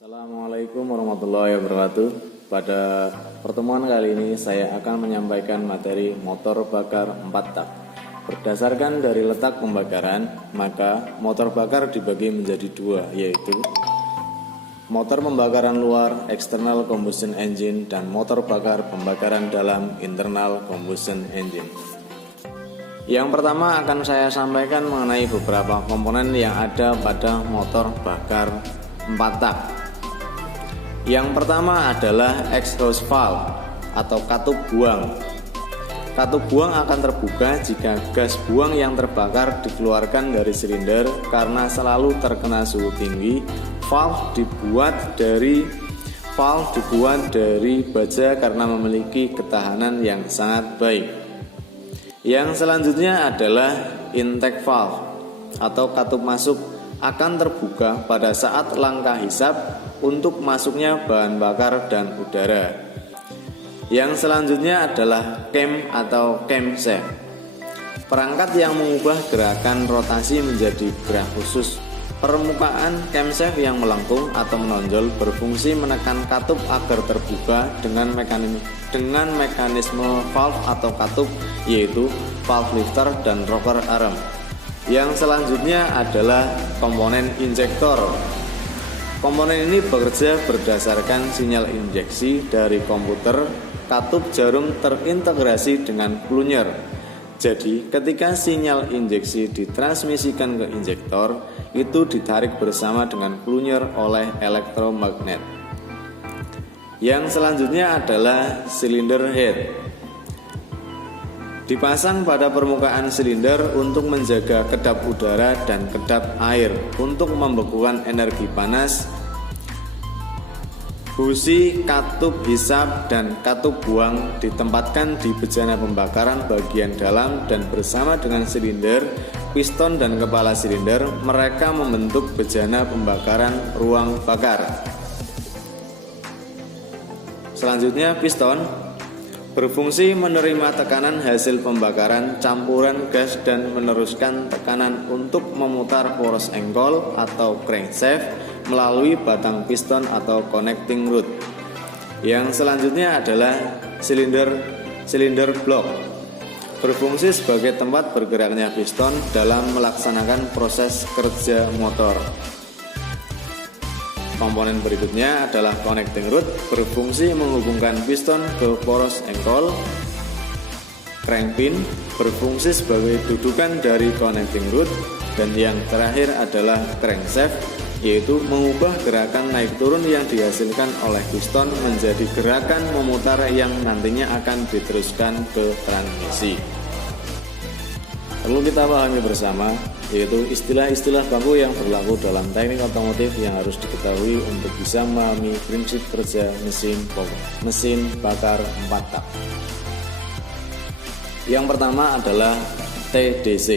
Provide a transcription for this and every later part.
Assalamualaikum warahmatullahi wabarakatuh. Pada pertemuan kali ini saya akan menyampaikan materi motor bakar 4 tak. Berdasarkan dari letak pembakaran, maka motor bakar dibagi menjadi dua, yaitu motor pembakaran luar external combustion engine dan motor bakar pembakaran dalam internal combustion engine. Yang pertama akan saya sampaikan mengenai beberapa komponen yang ada pada motor bakar 4 tak. Yang pertama adalah exhaust valve atau katup buang. Katup buang akan terbuka jika gas buang yang terbakar dikeluarkan dari silinder karena selalu terkena suhu tinggi. Valve dibuat dari baja karena memiliki ketahanan yang sangat baik. Yang selanjutnya adalah intake valve atau katup masuk akan terbuka pada saat langkah hisap untuk masuknya bahan bakar dan udara. Yang selanjutnya adalah cam atau camshaft, perangkat yang mengubah gerakan rotasi menjadi gerak khusus. Permukaan camshaft yang melengkung atau menonjol berfungsi menekan katup agar terbuka dengan mekanisme valve atau katup, yaitu valve lifter dan rocker arm. Yang selanjutnya adalah komponen injektor. Komponen ini bekerja berdasarkan sinyal injeksi dari komputer. Katup jarum terintegrasi dengan plunyer. Jadi ketika sinyal injeksi ditransmisikan ke injektor, itu ditarik bersama dengan plunyer oleh elektromagnet. Yang selanjutnya adalah silinder head. Dipasang pada permukaan silinder untuk menjaga kedap udara dan kedap air. Untuk membekukan energi panas, busi katup hisap dan katup buang ditempatkan di bejana pembakaran bagian dalam dan bersama dengan silinder, piston dan kepala silinder, mereka membentuk bejana pembakaran ruang bakar. Selanjutnya piston berfungsi menerima tekanan hasil pembakaran campuran gas dan meneruskan tekanan untuk memutar poros engkol atau crankshaft melalui batang piston atau connecting rod. Yang selanjutnya adalah silinder block, berfungsi sebagai tempat bergeraknya piston dalam melaksanakan proses kerja motor. Komponen berikutnya adalah connecting rod, berfungsi menghubungkan piston ke poros engkol. Crankpin berfungsi sebagai dudukan dari connecting rod. Dan yang terakhir adalah crankshaft, yaitu mengubah gerakan naik turun yang dihasilkan oleh piston menjadi gerakan memutar yang nantinya akan diteruskan ke transmisi. Perlu kita pahami bersama, yaitu istilah-istilah baku yang berlaku dalam teknik otomotif yang harus diketahui untuk bisa memahami prinsip kerja mesin bakar 4 tak. Yang pertama adalah TDC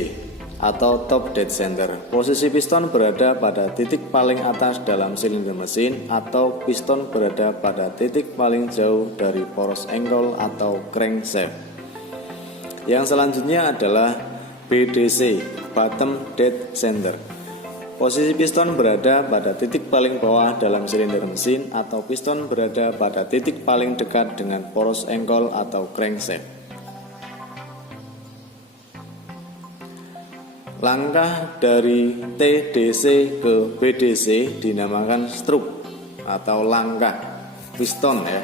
atau top dead center. Posisi piston berada pada titik paling atas dalam silinder mesin, atau piston berada pada titik paling jauh dari poros engkol atau crankshaft. Yang selanjutnya adalah BDC, bottom dead center. Posisi piston berada pada titik paling bawah dalam silinder mesin, atau piston berada pada titik paling dekat dengan poros engkol atau crankshaft. Langkah dari TDC ke BDC dinamakan stroke atau langkah piston ya.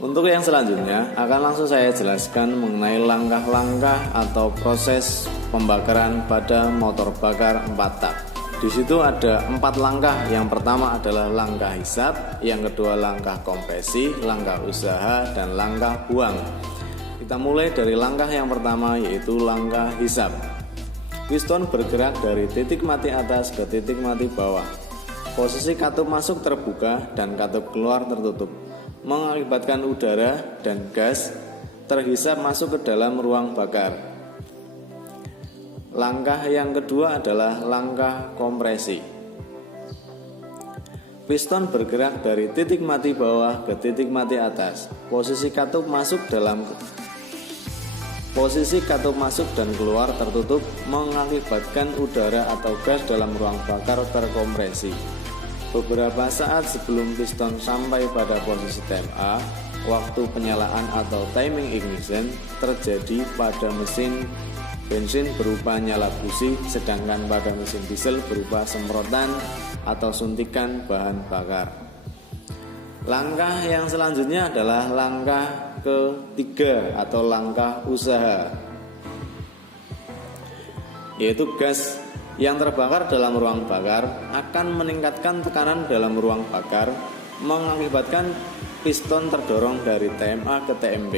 Untuk yang selanjutnya akan langsung saya jelaskan mengenai langkah-langkah atau proses pembakaran pada motor bakar 4 tak. Di situ ada 4 langkah. Yang pertama adalah langkah hisap, yang kedua langkah kompresi, langkah usaha, dan langkah buang. Kita mulai dari langkah yang pertama, yaitu langkah hisap. Piston bergerak dari titik mati atas ke titik mati bawah. Posisi katup masuk terbuka dan katup keluar tertutup, mengakibatkan udara dan gas terhisap masuk ke dalam ruang bakar. Langkah yang kedua adalah langkah kompresi. Piston bergerak dari titik mati bawah ke titik mati atas. Posisi katup masuk dan keluar tertutup, mengakibatkan udara atau gas dalam ruang bakar terkompresi. Beberapa saat sebelum piston sampai pada posisi time A, waktu penyalaan atau timing ignition terjadi pada mesin bensin berupa nyala busi, sedangkan pada mesin diesel berupa semprotan atau suntikan bahan bakar. Langkah yang selanjutnya adalah langkah ketiga atau langkah usaha, yaitu gas yang terbakar dalam ruang bakar akan meningkatkan tekanan dalam ruang bakar, mengakibatkan piston terdorong dari TMA ke TMB.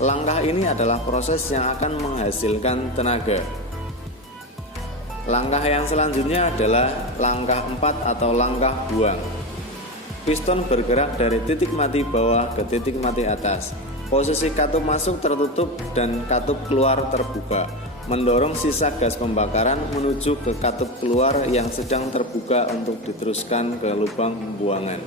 Langkah ini adalah proses yang akan menghasilkan tenaga. Langkah yang selanjutnya adalah langkah 4 atau langkah buang. Piston bergerak dari titik mati bawah ke titik mati atas. Posisi katup masuk tertutup dan katup keluar terbuka, mendorong sisa gas pembakaran menuju ke katup keluar yang sedang terbuka untuk diteruskan ke lubang pembuangan.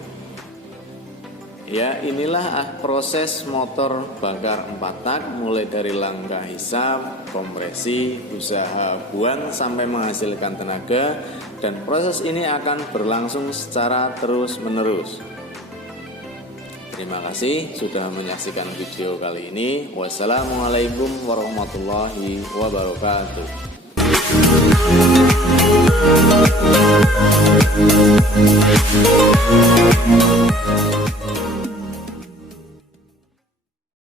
Ya, inilah proses motor bakar 4 tak, mulai dari langkah hisap, kompresi, usaha, buang sampai menghasilkan tenaga, dan proses ini akan berlangsung secara terus-menerus. Terima kasih sudah menyaksikan video kali ini. Wassalamualaikum warahmatullahi wabarakatuh.